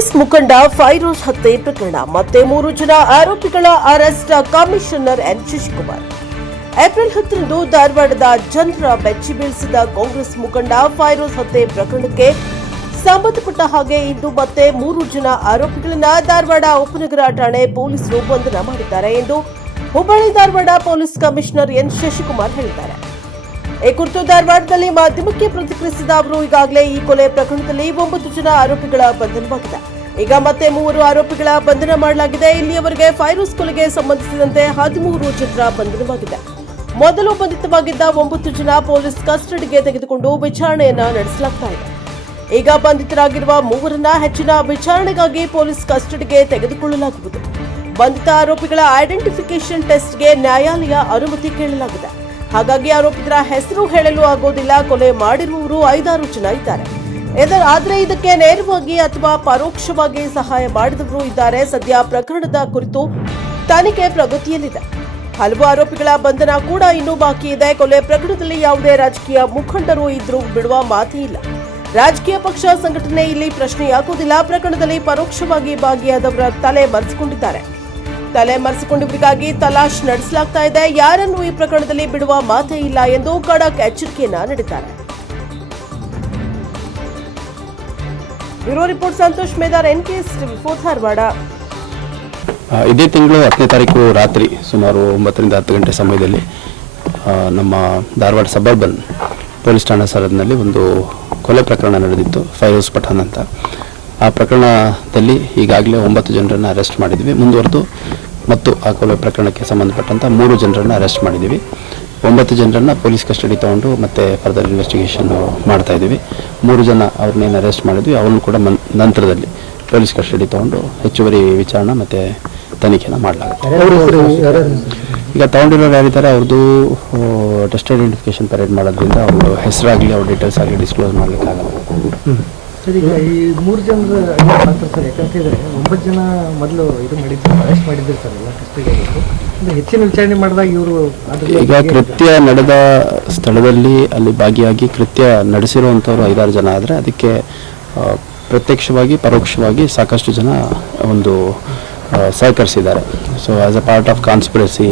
ಕಾಂಗ್ರೆಸ್ ಮುಖಂಡ ಫೈರೋಜ್ ಹತ್ಯೆ ಪ್ರಕರಣ ಮತ್ತೆ 3 ಜನ ಆರೋಪಿಗಳ arrest. Commissioner N Shashikumar. April 10ರಂದು ಧಾರವಾಡದ ಜನರ ಬೆಚ್ಚಿ ಬೀಳಿಸಿದ ಕಾಂಗ್ರೆಸ್ ಮುಖಂಡ ಫೈರೋಜ್ ಹತ್ಯೆ ಪ್ರಕರಣಕ್ಕೆ ಸಂಬಂಧಪಟ್ಟ ಹಾಗೆ ಇಂದು ಮತ್ತೆ 3 ಜನ ಆರೋಪಿಗಳನ್ನ ಧಾರವಾಡ ಉಪನಗರ ಠಾಣೆ ಪೊಲೀಸರು ಬಂಧನ ಮಾಡಿದ್ದಾರೆ ಎಂದು Hubballi Dharwad police commissioner N Shashikumar ಹೇಳಿದ್ದಾರೆ. ಈ ಕುರಿತು ಧಾರವಾಡದಲ್ಲಿ ಮಾಧ್ಯಮಕ್ಕೆ ಪ್ರತಿಕ್ರಿಯಿಸಿದ ಅವರು, ಈಗಾಗಲೇ ಈ ಕೊಲೆ ಪ್ರಕರಣದಲ್ಲಿ 9 ಜನ ಆರೋಪಿಗಳ ಬಂಧನವಾಗಿದೆ. ಈಗ ಮತ್ತೆ 3 ಆರೋಪಿಗಳ ಬಂಧನ ಮಾಡಲಾಗಿದೆ. ಇಲ್ಲಿಯವರೆಗೆ ಫೈರೋಜ್ ಕೊಲೆಗೆ ಸಂಬಂಧಿಸಿದಂತೆ 13 ಜನರ ಬಂಧನವಾಗಿದೆ. ಮೊದಲು ಬಂಧಿತವಾಗಿದ್ದ 9 ಜನ ಪೊಲೀಸ್ ಕಸ್ಟಡಿಗೆ ತೆಗೆದುಕೊಂಡು ವಿಚಾರಣೆಯನ್ನ ನಡೆಸಲಾಗ್ತಾ ಇದೆ. ಈಗ ಬಂಧಿತರಾಗಿರುವ 3ರನ್ನ ಹೆಚ್ಚಿನ ವಿಚಾರಣೆಗಾಗಿ ಪೊಲೀಸ್ ಕಸ್ಟಡಿಗೆ ತೆಗೆದುಕೊಳ್ಳಲಾಗುವುದು. ಬಂಧಿತ ಆರೋಪಿಗಳ ಐಡೆಂಟಿಫಿಕೇಶನ್ ಟೆಸ್ಟ್ಗೆ ನ್ಯಾಯಾಲಯ ಅನುಮತಿ ಕೇಳಲಾಗಿದೆ. ಹಾಗಾಗಿ ಆರೋಪಿತರ ಹೆಸರು ಹೇಳಲು ಆಗೋದಿಲ್ಲ. ಕೊಲೆ ಮಾಡಿರುವವರು 5-6 ಜನ ಇದ್ದಾರೆ. ಆದರೆ ಇದಕ್ಕೆ ನೇರವಾಗಿ ಅಥವಾ ಪರೋಕ್ಷವಾಗಿ ಸಹಾಯ ಮಾಡಿದವರು ಇದ್ದಾರೆ. ಸದ್ಯ ಪ್ರಕರಣದ ಕುರಿತು ತನಿಖೆ ಪ್ರಗತಿಯಲ್ಲಿದೆ. ಹಲವು ಆರೋಪಿಗಳ ಬಂಧನ ಕೂಡ ಇನ್ನೂ ಬಾಕಿ ಇದೆ. ಕೊಲೆ ಪ್ರಕರಣದಲ್ಲಿ ಯಾವುದೇ ರಾಜಕೀಯ ಮುಖಂಡರು ಇದ್ರೂ ಬಿಡುವ ಮಾತೇ ಇಲ್ಲ. ರಾಜಕೀಯ ಪಕ್ಷ ಸಂಘಟನೆ ಇಲ್ಲಿ ಪ್ರಶ್ನೆಯಾಗುವುದಿಲ್ಲ. ಪ್ರಕರಣದಲ್ಲಿ ಪರೋಕ್ಷವಾಗಿ ಭಾಗಿಯಾದವರ ತಲೆ ಮರೆಸಿಕೊಂಡವರಿಗಾಗಿ ತಲಾಶ್ ನಡೆಸಲಾಗ್ತಾ ಇದೆ. ಯಾರನ್ನು ಈ ಪ್ರಕರಣದಲ್ಲಿ ಬಿಡುವ ಮಾತೇ ಇಲ್ಲ ಎಂದು ಖಡಕ್ ಎಚ್ಚರಿಕೆಯನ್ನ ನೀಡಿದ್ದಾರೆ. Bureau report Santosh Medar, NKS TV4 Dharwad. ಇದೇ ತಿಂಗಳು 10ನೇ ತಾರೀಕು ರಾತ್ರಿ ಸುಮಾರು 9 ರಿಂದ 10 ಗಂಟೆ ಸಮಯದಲ್ಲಿ ನಮ್ಮ ಧಾರವಾಡ ಸಬರ್ಬನ್ ಪೊಲೀಸ್ ಠಾಣಾ ಸರಹದ್ದಿನಲ್ಲಿ ಒಂದು ಕೊಲೆ ಪ್ರಕರಣ ನಡೆದಿತ್ತು, ಫೈರೋಜ್ ಪಠಾಣ್ ಅಂತ. ಆ ಪ್ರಕರಣದಲ್ಲಿ ಈಗಾಗಲೇ 9 ಜನರನ್ನು ಅರೆಸ್ಟ್ ಮಾಡಿದ್ವಿ. ಮುಂದುವರೆದು ಮತ್ತು ಆ ಕೊಲೆ ಪ್ರಕರಣಕ್ಕೆ ಸಂಬಂಧಪಟ್ಟಂಥ 3 ಜನರನ್ನು ಅರೆಸ್ಟ್ ಮಾಡಿದ್ದೀವಿ. 9 ಜನರನ್ನು ಪೊಲೀಸ್ ಕಸ್ಟಡಿ ತೊಗೊಂಡು ಮತ್ತೆ ಫರ್ದರ್ ಇನ್ವೆಸ್ಟಿಗೇಷನ್ ಮಾಡ್ತಾ ಇದ್ದೀವಿ. 3 ಜನ ಅವ್ರನ್ನೇನು ಅರೆಸ್ಟ್ ಮಾಡಿದ್ವಿ ಅವ್ರನ್ನ ಕೂಡ ನಂತರದಲ್ಲಿ ಪೊಲೀಸ್ ಕಸ್ಟಡಿ ತೊಗೊಂಡು ಹೆಚ್ಚುವರಿ ವಿಚಾರಣೆ ಮತ್ತು ತನಿಖೆನ ಮಾಡಲಾಗುತ್ತೆ. ಈಗ ತೊಗೊಂಡಿರೋರು ಯಾರಿದ್ದಾರೆ ಅವ್ರದ್ದು ಟೆಸ್ಟ್ ಐಡೆಂಟಿಫಿಕೇಶನ್ ಪರೇಡ್ ಮಾಡೋದ್ರಿಂದ ಅವ್ರ ಹೆಸರಾಗಲಿ ಅವ್ರ ಡೀಟೇಲ್ಸ್ ಆಗಲಿ ಡಿಸ್ಕ್ಲೋಸ್ ಮಾಡಲಿಕ್ಕಾಗಲ್ಲ. ಸರ್, ಈಗ ಈ 3 ಜನರ ಪಾತ್ರ ಸರ್, ಯಾಕಂತಂದರೆ 9 ಜನ ಮೊದಲು ಇದು ಮಾಡಿದ್ರು, ಅರೆಸ್ಟ್ ಮಾಡಿದ್ರು ಸರ್, ಎಲ್ಲ ಕಸ್ಟಡಿಗೆ ಆಗಿತ್ತು. ಹೆಚ್ಚಿನ ವಿಚಾರಣೆ ಮಾಡಿದಾಗ ಇವರು ಈಗ ಕೃತ್ಯ ನಡೆದ ಸ್ಥಳದಲ್ಲಿ ಅಲ್ಲಿ ಭಾಗಿಯಾಗಿ ಕೃತ್ಯ ನಡೆಸಿರುವಂಥವ್ರು 5-6 ಜನ ಆದರೆ ಅದಕ್ಕೆ ಪ್ರತ್ಯಕ್ಷವಾಗಿ ಪರೋಕ್ಷವಾಗಿ ಸಾಕಷ್ಟು ಜನ ಒಂದು ಸಹಕರಿಸಿದ್ದಾರೆ. So as a part of conspiracy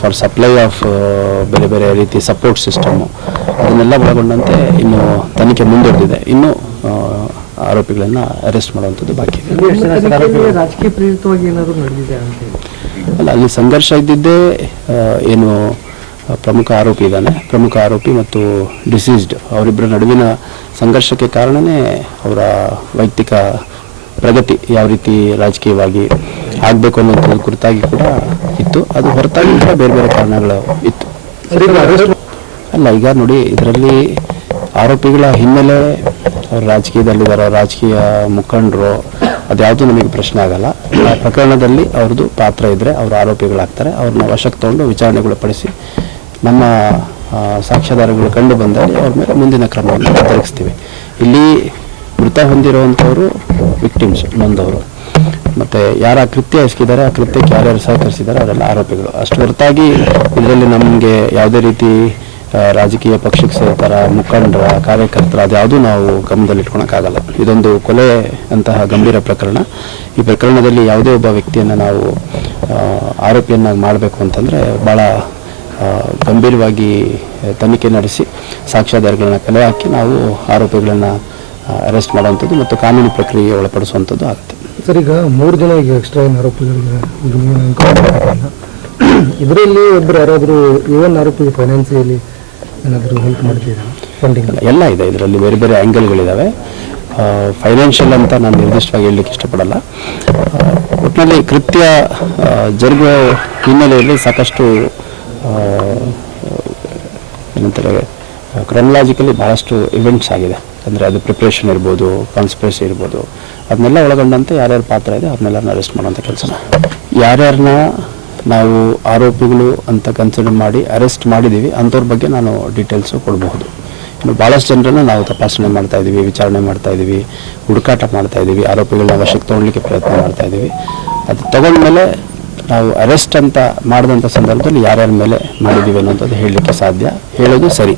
for supply of ಬೇರೆ ಬೇರೆ ರೀತಿ ಸಪೋರ್ಟ್ ಸಿಸ್ಟಮು ಅದನ್ನೆಲ್ಲ ಒಳಗೊಂಡಂತೆ ಇನ್ನು ತನಿಖೆ ಮುಂದುವರೆದಿದೆ. ಇನ್ನು ಆರೋಪಿಗಳನ್ನು ಅರೆಸ್ಟ್ ಮಾಡುವಂಥದ್ದು ಬಾಕಿ ಇದೆ. ರಾಜಕೀಯ ಪ್ರೇರಿತವಾಗಿ ಏನಾದರೂ ನಡೆದಿದೆ ಅಂತ ಅಲ್ಲ, ಅಲ್ಲಿ ಸಂಘರ್ಷ ಇದ್ದಿದ್ದೇ ಏನು ಪ್ರಮುಖ ಆರೋಪಿ ಇದ್ದಾನೆ, ಪ್ರಮುಖ ಆರೋಪಿ ಮತ್ತು ಡಿಸೀಸ್ಡ್ ಅವರಿಬ್ಬರ ನಡುವಿನ ಸಂಘರ್ಷಕ್ಕೆ ಕಾರಣನೇ ಅವರ ವೈಯಕ್ತಿಕ ಪ್ರಗತಿ ಯಾವ ರೀತಿ ರಾಜಕೀಯವಾಗಿ ಆಗಬೇಕು ಅನ್ನೋದ್ರ ಕುರಿತಾಗಿ ಕೂಡ ಇತ್ತು. ಅದು ಹೊರತಾಗಿ ಕೂಡ ಬೇರೆ ಬೇರೆ ಕಾರಣಗಳು ಇತ್ತು. ಅಲ್ಲ, ಈಗ ನೋಡಿ, ಇದರಲ್ಲಿ ಆರೋಪಿಗಳ ಹಿನ್ನೆಲೆ ಅವ್ರು ರಾಜಕೀಯದಲ್ಲಿದ್ದಾರೋ, ರಾಜಕೀಯ ಮುಖಂಡರು, ಅದ್ಯಾವುದೂ ನಮಗೆ ಪ್ರಶ್ನೆ ಆಗಲ್ಲ. ಆ ಪ್ರಕರಣದಲ್ಲಿ ಅವ್ರದ್ದು ಪಾತ್ರ ಇದ್ದರೆ ಅವರು ಆರೋಪಿಗಳಾಗ್ತಾರೆ. ಅವ್ರನ್ನ ವಶಕ್ಕೆ ತೊಗೊಂಡು ವಿಚಾರಣೆಗೊಳಪಡಿಸಿ ನಮ್ಮ ಸಾಕ್ಷ್ಯಾಧಾರಗಳು ಕಂಡು ಬಂದಲ್ಲಿ ಅವ್ರ ಮೇಲೆ ಮುಂದಿನ ಕ್ರಮವನ್ನು ಜರುಗಿಸ್ತೀವಿ. ಇಲ್ಲಿ ಮೃತ ಹೊಂದಿರುವಂಥವರು ವಿಕ್ಟಿಮ್ಸ್, ನೊಂದವರು, ಮತ್ತು ಯಾರು ಆ ಕೃತ್ಯ ಎಸಗಿದ್ದಾರೆ, ಆ ಕೃತ್ಯಕ್ಕೆ ಯಾರ್ಯಾರು ಸಹಕರಿಸಿದ್ದಾರೆ ಅವರೆಲ್ಲ ಆರೋಪಿಗಳು. ಅಷ್ಟು ಹೊರತಾಗಿ ಇದರಲ್ಲಿ ನಮಗೆ ಯಾವುದೇ ರೀತಿ ರಾಜಕೀಯ ಪಕ್ಷಕ್ಕೆ ಸೇರ್ತಾರ, ಮುಖಂಡರ, ಕಾರ್ಯಕರ್ತರ ಅದ್ಯಾವುದೂ ನಾವು ಗಮನದಲ್ಲಿಟ್ಕೊಳಕ್ಕಾಗಲ್ಲ. ಇದೊಂದು ಕೊಲೆ ಅಂತಹ ಗಂಭೀರ ಪ್ರಕರಣ. ಈ ಪ್ರಕರಣದಲ್ಲಿ ಯಾವುದೇ ಒಬ್ಬ ವ್ಯಕ್ತಿಯನ್ನು ನಾವು ಆರೋಪಿಯನ್ನಾಗಿ ಮಾಡಬೇಕು ಅಂತಂದರೆ ಭಾಳ ಗಂಭೀರವಾಗಿ ತನಿಖೆ ನಡೆಸಿ ಸಾಕ್ಷ್ಯಾಧಾರಗಳನ್ನ ಕಲೆ ಹಾಕಿ ನಾವು ಆರೋಪಿಗಳನ್ನು ಅರೆಸ್ಟ್ ಮಾಡುವಂಥದ್ದು ಮತ್ತು ಕಾನೂನು ಪ್ರಕ್ರಿಯೆಗೆ ಒಳಪಡಿಸುವಂಥದ್ದು ಆಗುತ್ತೆ. ಸರ್, ಈಗ 3 ಜನ ಈಗ ಎಕ್ಸ್ಟ್ರಾ ಏನು ಆರೋಪಿಗಳಿಗೆ ಇದರಲ್ಲಿ ಒಬ್ಬರು ಯಾರಾದರೂ ಇವನ್ ಆರೋಪಿಗೆ ಫೈನಾನ್ಸಿಯಲಿ ಏನಾದರೂ ಹೆಲ್ಪ್ ಮಾಡ್ತಿದ್ದಾರೆ? ಫಂಡಿಂಗ್ ಎಲ್ಲ ಇದೆ. ಇದರಲ್ಲಿ ಬೇರೆ ಬೇರೆ ಆ್ಯಂಗಲ್ಗಳಿದ್ದಾವೆ. ಫೈನಾನ್ಷಿಯಲ್ ಅಂತ ನಾನು ನಿರ್ದಿಷ್ಟವಾಗಿ ಹೇಳಲಿಕ್ಕೆ ಇಷ್ಟಪಡಲ್ಲ. ಒಟ್ಟಿನಲ್ಲಿ ಕೃತ್ಯ ಜರುಗುವ ಹಿನ್ನೆಲೆಯಲ್ಲಿ ಸಾಕಷ್ಟು ಏನಂತಾರೆ ಕ್ರೊನಲಾಜಿಕಲಿ ಭಾಳಷ್ಟು ಇವೆಂಟ್ಸ್ ಆಗಿದೆ. ಅಂದರೆ ಅದು ಪ್ರಿಪ್ರೇಷನ್ ಇರ್ಬೋದು, ಕಾನ್ಸ್ಪಿರಸಿ ಇರ್ಬೋದು, ಅದನ್ನೆಲ್ಲ ಒಳಗೊಂಡಂತೆ ಯಾರ್ಯಾರ ಪಾತ್ರ ಇದೆ ಅವ್ರನ್ನೆಲ್ಲರನ್ನ ಅರೆಸ್ಟ್ ಮಾಡುವಂಥ ಕೆಲಸನ ಯಾರ್ಯಾರನ್ನ ನಾವು ಆರೋಪಿಗಳು ಅಂತ ಕನ್ಸಿಡರ್ ಮಾಡಿ ಅರೆಸ್ಟ್ ಮಾಡಿದ್ದೀವಿ ಅಂಥವ್ರ ಬಗ್ಗೆ ನಾನು ಡೀಟೇಲ್ಸು ಕೊಡಬಹುದು. ಇನ್ನು ಭಾಳಷ್ಟು ಜನರನ್ನು ನಾವು ತಪಾಸಣೆ ಮಾಡ್ತಾಯಿದ್ದೀವಿ, ವಿಚಾರಣೆ ಮಾಡ್ತಾಯಿದ್ದೀವಿ, ಹುಡುಕಾಟ ಮಾಡ್ತಾಯಿದ್ದೀವಿ, ಆರೋಪಿಗಳನ್ನ ವಶಕ್ಕೆ ತೊಗೊಳ್ಲಿಕ್ಕೆ ಪ್ರಯತ್ನ ಮಾಡ್ತಾಯಿದ್ದೀವಿ. ಅದು ತಗೊಂಡ್ಮೇಲೆ ನಾವು ಅರೆಸ್ಟ್ ಅಂತ ಮಾಡಿದಂಥ ಸಂದರ್ಭದಲ್ಲಿ ಯಾರ್ಯಾರ ಮೇಲೆ ಮಾಡಿದ್ದೀವಿ ಅನ್ನೋಂಥದ್ದು ಹೇಳಲಿಕ್ಕೆ ಸಾಧ್ಯ, ಹೇಳೋದು ಸರಿ.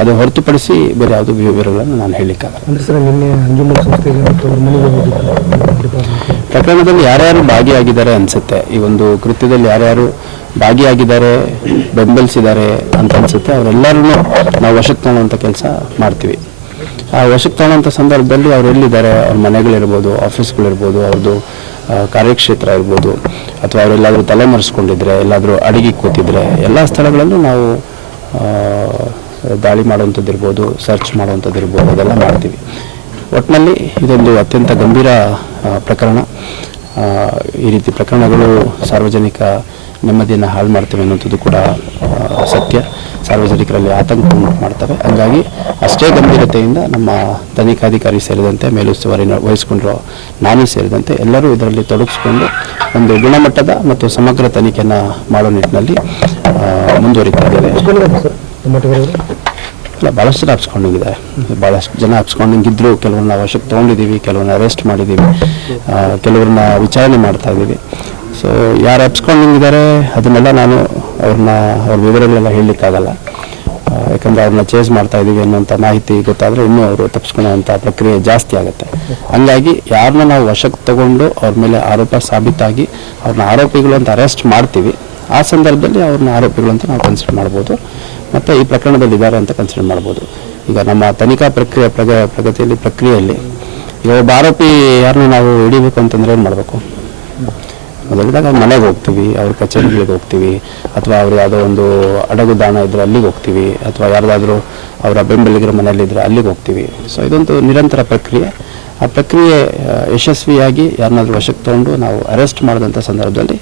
ಅದು ಹೊರತುಪಡಿಸಿ ಬೇರೆ ಯಾವುದೂ ವಿವರಗಳನ್ನು ನಾನು ಹೇಳಲಿಕ್ಕಾಗಲ್ಲ. ಅಂದರೆ ಸರ್ ನಿನ್ನೆ ಅಂಜುಮನ್ ಸಂಸ್ಥೆಗೆ ಮತ್ತು ಅವ್ರ ಮನೆಗೆ ಹೋಗಿದ್ದು ಪ್ರಕರಣದಲ್ಲಿ ಯಾರ್ಯಾರು ಭಾಗಿಯಾಗಿದ್ದಾರೆ ಅನಿಸುತ್ತೆ, ಈ ಒಂದು ಕೃತ್ಯದಲ್ಲಿ ಯಾರ್ಯಾರು ಭಾಗಿಯಾಗಿದ್ದಾರೆ, ಬೆಂಬಲಿಸಿದ್ದಾರೆ ಅಂತ ಅನಿಸುತ್ತೆ, ಅವರೆಲ್ಲರೂ ನಾವು ವಶಕ್ಕೆ ತಗೊಳ್ಳುವಂಥ ಕೆಲಸ ಮಾಡ್ತೀವಿ. ಆ ವಶಕ್ಕೆ ತಗೊಳ್ಳುವಂಥ ಸಂದರ್ಭದಲ್ಲಿ ಅವ್ರು ಎಲ್ಲಿದ್ದಾರೆ, ಅವ್ರ ಮನೆಗಳಿರ್ಬೋದು, ಆಫೀಸ್ಗಳಿರ್ಬೋದು, ಅವ್ರದ್ದು ಕಾರ್ಯಕ್ಷೇತ್ರ ಇರ್ಬೋದು, ಅಥವಾ ಅವರೆಲ್ಲಾದರೂ ತಲೆಮರೆಸ್ಕೊಂಡಿದ್ರೆ, ಎಲ್ಲಾದರೂ ಅಡಿಗೆ ಕೂತಿದ್ರೆ, ಎಲ್ಲ ಸ್ಥಳಗಳಲ್ಲೂ ನಾವು ದಾಳಿ ಮಾಡುವಂಥದ್ದು ಇರ್ಬೋದು, ಸರ್ಚ್ ಮಾಡುವಂಥದ್ದು ಇರ್ಬೋದು, ಅದೆಲ್ಲ ಮಾಡ್ತೀವಿ. ಒಟ್ಟಿನಲ್ಲಿ ಇದೊಂದು ಅತ್ಯಂತ ಗಂಭೀರ ಪ್ರಕರಣ. ಈ ರೀತಿ ಪ್ರಕರಣಗಳು ಸಾರ್ವಜನಿಕ ನೆಮ್ಮದಿಯನ್ನು ಹಾಳು ಮಾಡ್ತವೆ ಅನ್ನೋಂಥದ್ದು ಕೂಡ ಸತ್ಯ. ಸಾರ್ವಜನಿಕರಲ್ಲಿ ಆತಂಕ ಉಂಟು ಮಾಡ್ತವೆ. ಹಾಗಾಗಿ ಅಷ್ಟೇ ಗಂಭೀರತೆಯಿಂದ ನಮ್ಮ ತನಿಖಾಧಿಕಾರಿ ಸೇರಿದಂತೆ, ಮೇಲುಸ್ತುವಾರಿ ವಹಿಸಿಕೊಂಡಿರೋ ನಾನು ಸೇರಿದಂತೆ ಎಲ್ಲರೂ ಇದರಲ್ಲಿ ತೊಡಗಿಸ್ಕೊಂಡು ಒಂದು ಗುಣಮಟ್ಟದ ಮತ್ತು ಸಮಗ್ರ ತನಿಖೆಯನ್ನು ಮಾಡೋ ನಿಟ್ಟಿನಲ್ಲಿ ಮುಂದುವರಿತಾ ಇದ್ದೇವೆ. ಅಲ್ಲ, ಭಾಳಷ್ಟು ಜನ ಹಾಪ್ಸ್ಕೊಂಡೋಗಿದ್ದಾರೆ, ಭಾಳಷ್ಟು ಜನ ಹಾಪ್ಸ್ಕೊಂಡಂಗಿದ್ರು. ಕೆಲವ್ರನ್ನ ವಶಕ್ಕೆ ತೊಗೊಂಡಿದ್ದೀವಿ, ಕೆಲವ್ರನ್ನ ಅರೆಸ್ಟ್ ಮಾಡಿದ್ದೀವಿ, ಕೆಲವ್ರನ್ನ ವಿಚಾರಣೆ ಮಾಡ್ತಾ ಇದ್ದೀವಿ. ಸೊ ಯಾರು ಹಾಪ್ಸ್ಕೊಂಡಿದ್ದಾರೆ ಅದನ್ನೆಲ್ಲ ನಾನು ಅವ್ರ ವಿವರಗಳೆಲ್ಲ ಹೇಳಲಿಕ್ಕಾಗಲ್ಲ. ಯಾಕಂದರೆ ಅವ್ರನ್ನ ಚೇಸ್ ಮಾಡ್ತಾ ಇದ್ದೀವಿ ಅನ್ನೋಂಥ ಮಾಹಿತಿ ಗೊತ್ತಾದರೆ ಇನ್ನೂ ಅವರು ತಪ್ಪಿಸ್ಕೊಳ್ಳೋವಂಥ ಪ್ರಕ್ರಿಯೆ ಜಾಸ್ತಿ ಆಗುತ್ತೆ. ಹಂಗಾಗಿ ಯಾರನ್ನ ನಾವು ವಶಕ್ಕೆ ತಗೊಂಡು ಅವ್ರ ಮೇಲೆ ಆರೋಪ ಸಾಬೀತಾಗಿ ಅವ್ರನ್ನ ಆರೋಪಿಗಳು ಅಂತ ಅರೆಸ್ಟ್ ಮಾಡ್ತೀವಿ, ಆ ಸಂದರ್ಭದಲ್ಲಿ ಅವ್ರನ್ನ ಆರೋಪಿಗಳು ಅಂತ ನಾವು ಕನ್ಸಿಡರ್ ಮಾಡ್ಬೋದು, ಮತ್ತು ಈ ಪ್ರಕರಣದಲ್ಲಿ ಇದ್ದಾರೆ ಅಂತ ಕನ್ಸಿಡರ್ ಮಾಡ್ಬೋದು. ಈಗ ನಮ್ಮ ತನಿಖಾ ಪ್ರಕ್ರಿಯೆಯಲ್ಲಿ ಈಗ ಒಬ್ಬ ಆರೋಪಿ ಯಾರನ್ನ ನಾವು ಹಿಡಿಬೇಕು ಅಂತಂದರೆ ಏನು ಮಾಡಬೇಕು? ಮೊದಲಿದಾಗ ಅವ್ರ ಮನೆಗೆ ಹೋಗ್ತೀವಿ, ಅವ್ರ ಕಚೇರಿಗಳಿಗೆ ಹೋಗ್ತೀವಿ, ಅಥವಾ ಅವ್ರು ಯಾವುದೋ ಒಂದು ಅಡಗು ದಾಣ ಇದ್ದರೆ ಅಲ್ಲಿಗೆ ಹೋಗ್ತೀವಿ, ಅಥವಾ ಯಾರ್ದಾದ್ರೂ ಅವರ ಬೆಂಬಲಿಗರ ಮನೆಯಲ್ಲಿದ್ದರೆ ಅಲ್ಲಿಗೆ ಹೋಗ್ತೀವಿ. ಸೊ ಇದೊಂದು ನಿರಂತರ ಪ್ರಕ್ರಿಯೆ. ಆ ಪ್ರಕ್ರಿಯೆ ಯಶಸ್ವಿಯಾಗಿ ಯಾರನ್ನಾದ್ರೂ ವಶಕ್ಕೆ ತೊಗೊಂಡು ನಾವು ಅರೆಸ್ಟ್ ಮಾಡಿದಂಥ ಸಂದರ್ಭದಲ್ಲಿ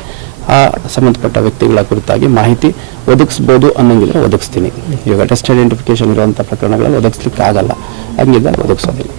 ಆ ಸಂಬಂಧಪಟ್ಟ ವ್ಯಕ್ತಿಗಳ ಕುರಿತಾಗಿ ಮಾಹಿತಿ ಒದಗಿಸ್ಬೋದು ಅನ್ನೋಂಗಿದ್ರೆ ಒದಗಿಸ್ತೀನಿ. ಇವಾಗ ಟೆಸ್ಟ್ ಐಡೆಂಟಿಫಿಕೇಶನ್ ಇರುವಂಥ ಪ್ರಕರಣಗಳಲ್ಲಿ ಒದಗಿಸ್ಲಿಕ್ಕೆ ಆಗಲ್ಲ, ಹಂಗಿದ್ದಾಗ ಒದಗಿಸೋದಿಲ್ಲ.